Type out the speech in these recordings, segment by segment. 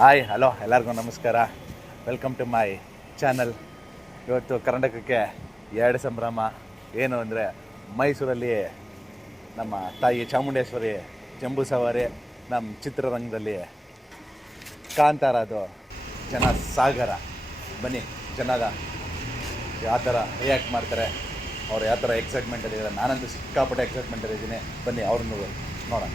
Hi, hello, ಎಲ್ಲರಿಗೂ ನಮಸ್ಕಾರ. Welcome to my channel ಇವತ್ತು ಕರ್ನಾಟಕಕ್ಕೆ ಎರಡು ಸಂಭ್ರಮ. ಏನು ಅಂದರೆ ಮೈಸೂರಲ್ಲಿ ನಮ್ಮ ತಾಯಿ ಚಾಮುಂಡೇಶ್ವರಿ ಜಂಬೂ ಸವಾರಿ ನಮ್ಮ ಚಿತ್ರರಂಗದಲ್ಲಿ ಕಾಂತಾರದು ಜನ ಸಾಗರ ಬನ್ನಿ, ಜನದ ಯಾವ ಥರ ರಿಯಾಕ್ಟ್ ಮಾಡ್ತಾರೆ, ಅವ್ರು ಯಾವ ಥರ ಎಕ್ಸೈಟ್ಮೆಂಟಲ್ಲಿದ್ದಾರೆ ನಾನಂತೂ ಸಿಕ್ಕಾಪಟ್ಟೆ ಎಕ್ಸೈಟ್ಮೆಂಟಲ್ಲಿದ್ದೀನಿ ಬನ್ನಿ, ಅವ್ರನ್ನೂ ನೋಡೋಣ.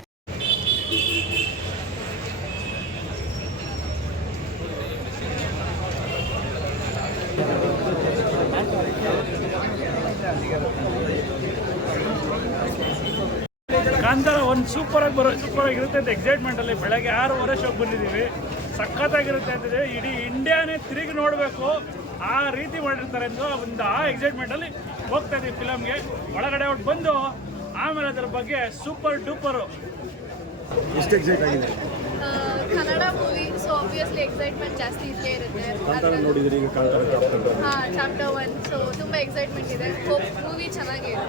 ಕಾಂತಾರ ಒಂದು ಸೂಪರ್ ಆಗಿ ಬರೋ ಸೂಪರ್ ಆಗಿರುತ್ತೆ ಅಂತ ಎಕ್ಸೈಟ್ಮೆಂಟ್ ಅಲ್ಲಿ ಬೆಳಗ್ಗೆ ಆರೂವರೆ ಶೋಗೆ ಬಂದಿದ್ದೀವಿ. ಸಖತ್ತಾಗಿರುತ್ತೆ ಅಂತಿದೆ. ಇಡೀ ಇಂಡಿಯಾನೇ ತಿರುಗಿ ನೋಡಬೇಕು. ಆ ರೀತಿ ಮಾಡಿರ್ತಾರೆ ಅಂತ ಒಂದು ಆ ಎಕ್ಸೈಟ್ಮೆಂಟ್ ಅಲ್ಲಿ ಹೋಗ್ತಾ ಇದೀವಿ ಫಿಲಮ್ಗೆ ಒಳಗಡೆ ಅವ್ರು ಬಂದು ಆಮೇಲೆ ಅದರ ಬಗ್ಗೆ ಸೂಪರ್ ಡೂಪರು ಎಷ್ಟು ಎಕ್ಸೈಟ್ ಆಗಿದೆ? Kannada movie so obviously excitement ಜಾಸ್ತಿ ಇದ್ದೇ ಇರುತ್ತೆ. ನೋಡಿದ್ರಿ ಈಗ ಚಾಪ್ಟರ್ ಹಾಂ ಚಾಪ್ಟರ್ ಒನ್ ಸೊ ತುಂಬ ಎಕ್ಸೈಟ್ಮೆಂಟ್ ಇದೆ. ಮೂವಿ ಚೆನ್ನಾಗಿದೆ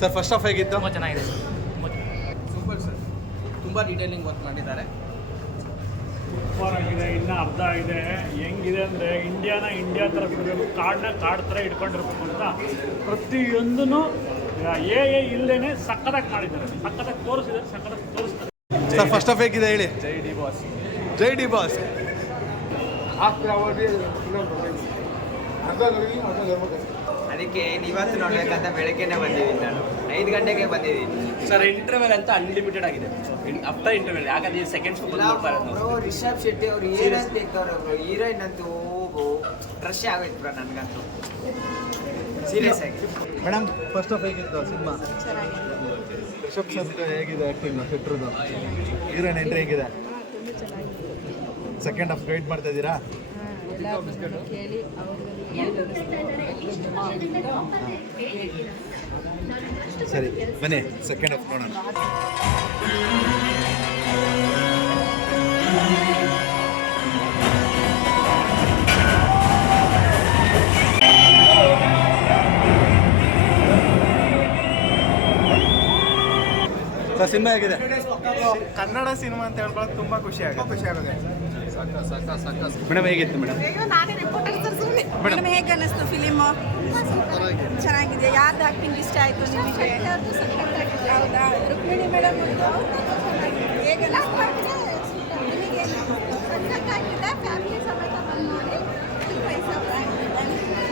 ಸರ್ ಫಸ್ಟ್ ಆಫ್ ಹೇಗಿತ್ತು? ತುಂಬ ಚೆನ್ನಾಗಿದೆ ಸೂಪರ್ ಸರ್. ತುಂಬ ಡೀಟೇಲಿಂಗ್ ವರ್ಕ್ ಮಾಡಿದ್ದಾರೆ. ಸೂಪರ್ ಆಗಿದೆ ಇನ್ನೂ ಅರ್ಧ ಆಗಿದೆ ಹೆಂಗಿದೆ ಅಂದರೆ ಇಂಡಿಯಾನ ಇಂಡಿಯಾ ಥರ ಬಿಡಬೇಕು. ಕಾಡನ್ನ ಕಾಡ್ ಥರ ಇಟ್ಕೊಂಡಿರ್ಬೇಕು ಅಂತ ಪ್ರತಿಯೊಂದೂ ಏ ಎ ಇಲ್ಲದೇ ಸಕ್ಕತ್ತಾಗಿ ಮಾಡಿದ್ದಾರೆ. ಸಕ್ಕತ್ತಾಗಿ ತೋರಿಸಿದ್ದಾರೆ ಸಕ್ಕತ್ತಾಗಿ ತೋರಿಸ್ತಾರೆ. ಸರ್ ಫಸ್ಟ್ ಆಫ್ ಹೇಗಿದೆ ಹೇಳಿ? ಜೈ ಡಿ ಬಾಸ್. ಜೈ ಡಿ ಬಾಸ್. ಅದಕ್ಕೆ ಇವತ್ತು ನೋಡ್ಬೇಕಂತ ಬೆಳಗ್ಗೆನೆ ಬಂದಿದ್ದೀನಿ ನಾನು. ಐದು ಗಂಟೆಗೆ ಬಂದಿದ್ದೀನಿ. ಸರ್ ಇಂಟರ್ವೆಲ್ ಅಂತ ಅನ್ಲಿಮಿಟೆಡ್ ಆಗಿದೆ. ಆಫ್ಟರ್ ಇಂಟರ್ವೆಲ್ ಯಾಕಂದ್ರೆ ಸೆಕೆಂಡ್ ಸ್ಕೂಲ್ ನೋಡ್ತಾ ಇರೋದು ನಾವು. ಬ್ರೋ ರಿಷಬ್ ಶೆಟ್ಟಿ ಅವ್ರು ಹೀರೋಯಿನ್ ತೆಗ್ದವ್ರು ಬ್ರೋ ಹೀರೋಯಿನ್ ಅಂತೂ ರಶ್ ಆಗೋಯ್ತು ಬ್ರೋ ನನಗಂತೂ. ಸೀರಿಯಸ್ ಆಗಿ. ಮೇಡಮ್ ಫಸ್ಟ್ ಆಫ್ ಹೇಗಿತ್ತು ಸಿನಿಮಾ ರಿಷಬ್ ಶೆಟ್ಟಿ ಹೇಗಿದೆ ಆ್ಯಕ್ಟಿಂಗ್ ಶೆಟ್ರದು ಹೀರೋಯಿನ್ ಎಂಟ್ರಿ ಹೇಗಿದೆ? ಸೆಕೆಂಡ್ ಆಫ್ ಗೈಡ್ ಮಾಡ್ತಾ ಇದ್ದೀರಾ? ಸರಿ ಬನ್ನಿ ಸೆಕೆಂಡ್ ಆಫ್ ನೋಡೋಣ. ಸಿನಿಮಾ ಹೇಗಿದೆ? ಕನ್ನಡ ಸಿನಿಮಾ ಅಂತ ಹೇಳ್ಕೊಳಕ್ ತುಂಬಾ ಖುಷಿ ಆಗುತ್ತೆ. ಖುಷಿ ಆಗುತ್ತೆ. ಮೇಡಮ್ ಹೇಗಿತ್ತು ಮೇಡಮ್? ಮೇಡಮ್. ಹೇಗೆ ಅನ್ನಿಸ್ತು ಫಿಲಿಮು ಚೆನ್ನಾಗಿದೆ. ಯಾರ್ದು ಆಕ್ಟಿಂಗ್ ಇಷ್ಟ ಆಯಿತು ನಿಮಗೆ? ಹೌದಾ? ರುಕ್ಮಿಣಿ ಮೇಡಮ್ ಹೇಗೆ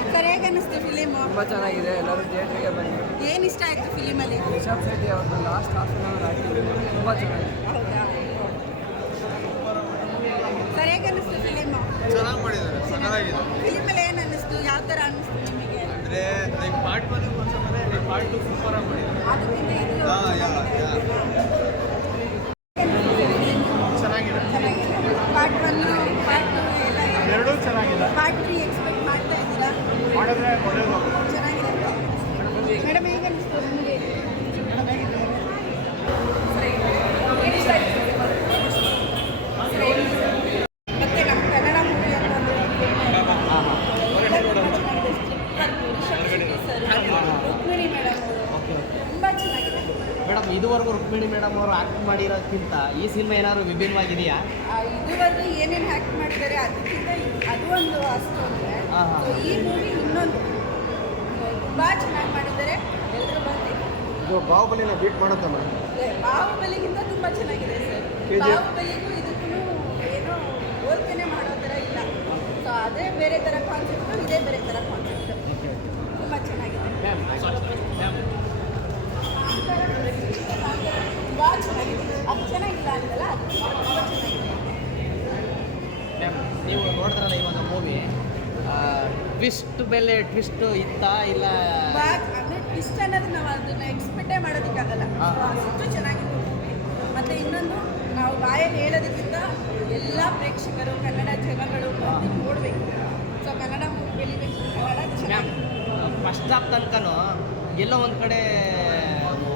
ಸರ್ ಹೇಗೆ ಅನ್ನಿಸ್ತು ಫಿಲಿಮು ತುಂಬ ಚೆನ್ನಾಗಿದೆ. ಎಲ್ಲರೂ ಥಿಯೇಟ್ರಿಗೆ ಬನ್ನಿ. ಏನು ಇಷ್ಟ ಆಯಿತು ಫಿಲಿಮಲ್ಲಿ ರಿಷಬ್ ಶೆಟ್ಟಿ ಅವ್ರದ್ದು ಲಾಸ್ಟ್ ಹಾಫ್ ಅನ್ ಅವರ್ ಆಗಿದೆ ತುಂಬ ಚೆನ್ನಾಗಿದೆ ಹೌದಾ ಸರ್ ಹೇಗೆ ಅನ್ನಿಸ್ತು ಫಿಲಿಮು ಚೆನ್ನಾಗಿ ಮಾಡಿದ್ದಾರೆ ಚೆನ್ನಾಗಿದೆ ಫಿಲಿಮಲ್ಲಿ ಏನು ಅನ್ನಿಸ್ತು? ಯಾವ ಥರ ಅನ್ನಿಸ್ತು ನಿಮಗೆ? ಅಂದರೆ like part one part two super ಆಗಿ ಮಾಡಿದ್ದಾರೆ. ಇದು ಚೆನ್ನಾಗಿದೆ ಚೆನ್ನಾಗಿದೆ ಪಾರ್ಟ್ ಒನ್ ಪಾರ್ಟ್ ಟು ಎಲ್ಲ ಎರಡೂ ಚೆನ್ನಾಗಿದೆ ಪಾರ್ಟ್ ತ್ರೀ ಎಕ್ಸ್ಪೆಕ್ಟ್ ಮಾಡ್ತಾ ಇದ್ದೀರಾ ಮಾಡಿದ್ರೆ ಒಳ್ಳೇದು ಚೆನ್ನಾಗಿದೆ ಮೇಡಮ್ ಹೇಗೆ ಅನಿಸ್ತು ನಿಮಗೆ ಮತ್ತೆ ನಮ್ಮ ಕನ್ನಡ ಮೂವಿ ಅಂತ ರುಕ್ಮಿಣಿ ಮೇಡಮ್ ತುಂಬ ಚೆನ್ನಾಗಿದೆ ಮೇಡಮ್ ಇದುವರೆಗೂ ರುಕ್ಮಿಣಿ ಮೇಡಮ್ ಅವರು ಆಕ್ಟ್ ಮಾಡಿರೋದಕ್ಕಿಂತ ಈ ಸಿನಿಮಾ ಏನಾದ್ರು ವಿಭಿನ್ನವಾಗಿದೆಯಾ? ಆ, ಇದುವರೆಗೂ ಏನೇನು ಆಕ್ಟ್ ಮಾಡಿದ್ದಾರೆ ಅದಕ್ಕಿಂತ ಅದು ಒಂದು ಅಷ್ಟು ಅಂದರೆ. ಈ ಮೂವಿ ಇನ್ನೊಂದು. ತುಂಬ ಚೆನ್ನಾಗಿ ಮಾಡಿದ್ದಾರೆ. ಎಲ್ಲರೂ ಬಂದು ಇದು ಬಾಹುಬಲಿನ ಬೀಟ್ ಮಾಡುತ್ತೆ ಮೇಡಮ್ ಬಾಹುಬಲಿಗಿಂತ ತುಂಬ ಚೆನ್ನಾಗಿದೆ ಸರ್? ಬಾಹುಬಲಿಗೂ ಇದಕ್ಕೂ ಏನೋ ಹೋಲ್ಕೆನೆ ಮಾಡೋ ಥರ ಇಲ್ಲ. ಸೊ ಅದೇ ಬೇರೆ ಥರ ಕಾನ್ಸೆಪ್ಟು ಇದೇ ಬೇರೆ ಥರ ಕಾನ್ಸೆಪ್ಟು ತುಂಬ ಚೆನ್ನಾಗಿದೆ. ತುಂಬ ಚೆನ್ನಾಗಿದೆ ಅದು ಚೆನ್ನಾಗಿಲ್ಲ ಅಂತಲ್ಲ ಅದು ತುಂಬ ಚೆನ್ನಾಗಿದೆ ನೀವು ನೋಡಿದ್ರಲ್ಲ ಇವಾಗ ಮೂವಿ ಟ್ವಿಸ್ಟ್ ಮೇಲೆ ಟ್ವಿಸ್ಟ್ ಇತ್ತಾ ಇಲ್ಲ? ಅಂದರೆ ಟ್ವಿಸ್ಟ್ ಅನ್ನೋದು ನಾವು ಅದನ್ನ ಎಕ್ಸ್ಪೆಕ್ಟೇ ಮಾಡೋದಕ್ಕಾಗಲ್ಲ. ಅಷ್ಟು ಚೆನ್ನಾಗಿತ್ತು ಮೂವಿ ಮತ್ತು ಇನ್ನೊಂದು ನಾವು ಬಾಯಲ್ಲಿ ಹೇಳೋದಕ್ಕಿಂತ ಎಲ್ಲ ಪ್ರೇಕ್ಷಕರು ಕನ್ನಡ ಜನಗಳು ನೋಡ್ಬೇಕು. ಸೊ ಕನ್ನಡ ಮೂವಿ ಬೆಳಿಬೇಕು ಕನ್ನಡ ಫಸ್ಟ್ ಆಫ್ ತನಕನು ಎಲ್ಲೋ ಒಂದು ಕಡೆ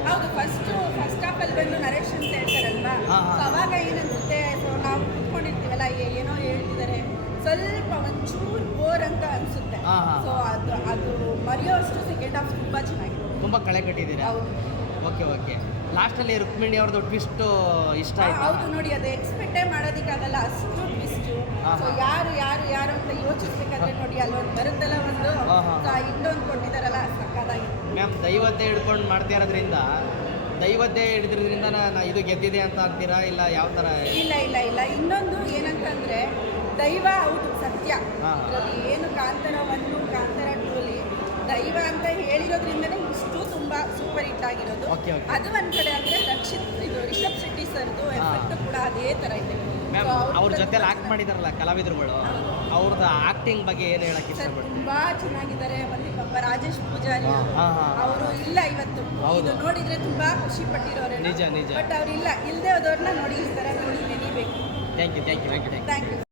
ಹೌದು ಫಸ್ಟ್ ಫಸ್ಟ್ ಅಲ್ಲಿ ಬಂದು ನರೇಶನ್ಸ್ ಹೇಳ್ತಾರಲ್ವಾ? ಹಾ, ಹಾ. ಸೊ ಅವಾಗ ಏನನ್ಸುತ್ತೆ ಸೊ ನಾವು ಕುತ್ಕೊಂಡಿರ್ತೀವಲ್ಲ ಏನೋ ಹೇಳ್ತಿದ್ದಾರೆ ಸ್ವಲ್ಪ ಒಂಚೂರು ಬೋರ್ ಅಂತ ಅನ್ಸುತ್ತೆ. ಸೊ ಅದು ಅದು ಮರೆಯೋಷ್ಟು ಸೆಕೆಂಡ್ ಹಾಫ್ ತುಂಬಾ ಚೆನ್ನಾಗಿದೆ. ತುಂಬಾ ಕಳೆ ಕಟ್ಟಿದ್ದೀರಾ? ಹೌದು. Okay okay. ಲಾಸ್ಟಲ್ಲಿ ರುಕ್ಮಿಣಿ ಅವ್ರದ್ದು ಟ್ವಿಸ್ಟ್ ಇಷ್ಟ ಆಯ್ತು? ಹೌದು ನೋಡಿ ಅದು ಎಕ್ಸ್ಪೆಕ್ಟೇ ಮಾಡೋದಕ್ಕಾಗಲ್ಲ ಅಷ್ಟು ಟ್ವಿಸ್ಟು ಸೊ ಯಾರು ಯಾರು ಯಾರು ಅಂತ ಯೋಚಿಸ್ಬೇಕಾದ್ರೆ ನೋಡಿ ಅಲ್ಲೊಂದು ಬರುತ್ತಲ್ಲ ಒಂದು. ಮ್ಯಾಮ್ ದೈವತೆ ಹಿಡ್ಕೊಂಡು ಮಾಡ್ತಾ ಇರೋದ್ರಿಂದ ದೈವದ್ದೇ ಹಿಡಿದ್ರಿಂದ ನಾ ಇದು ಗೆದ್ದಿದೆ ಅಂತ ಅಂತೀರಾ ಇಲ್ಲ ಯಾವ ಥರ ಇಲ್ಲ ಇಲ್ಲ ಇಲ್ಲ. ಇನ್ನೊಂದು ಏನಂತಂದರೆ ದೈವ ಹೌದು ಸತ್ಯ. ಇದ್ರಲ್ಲಿ ಏನು ಕಾಂತಾರ ಒಂದು ಕಾಂತಾರ ಟೂಲಿ ದೈವ ಅಂತ ಹೇಳಿರೋದ್ರಿಂದನೇ ಇಷ್ಟು ತುಂಬ ಸೂಪರ್ ಹಿಟ್ ಆಗಿರೋದು. ಅದು ಒಂದ್ ಕಡೆ ಅಂದ್ರೆ ರಕ್ಷಿತ್ ಇದು ರಿಷಬ್ ಶೆಟ್ಟಿ ಸರ್ದು ಎಫೆಕ್ಟ್ ಕೂಡ ಅದೇ ತರ ಇದೆ. ಮ್ಯಾಮ್ ಅವ್ರ ಜೊತೆ ಲಾಕ್ ಆಕ್ಟ್ ಮಾಡಿದಾರಲ್ಲ ಕಲಾವಿದರುಗಳು. ಅವ್ರದ್ದು ಆಕ್ಟಿಂಗ್ ಬಗ್ಗೆ ಏನು ಹೇಳಕ್ಕೆ ಸರ್ ಇಷ್ಟಪಡ್ತೀನಿ ತುಂಬಾ ಚೆನ್ನಾಗಿದ್ದಾರೆ. ಬಂದಿ ಪಾಪ ರಾಜೇಶ್ ಪೂಜಾರಿ ಹಾ, ಹಾ, ಹಾ. ಅವರು ಇಲ್ಲ ಇವತ್ತು. ಹೌದು. ಇದು ನೋಡಿದ್ರೆ ತುಂಬಾ ಖುಷಿ ಪಟ್ಟಿರೋರೆ ನಿಜ, ನಿಜ. ಬಟ್ ಅವ್ರು ಇಲ್ಲ. ಇಲ್ಲದೆ ಹೋದವ್ರನ್ನ ನೋಡಿ ಈ ತರ ನೋಡಿ ನೆನಿಬೇಕು. Thank you thank you thank you thank you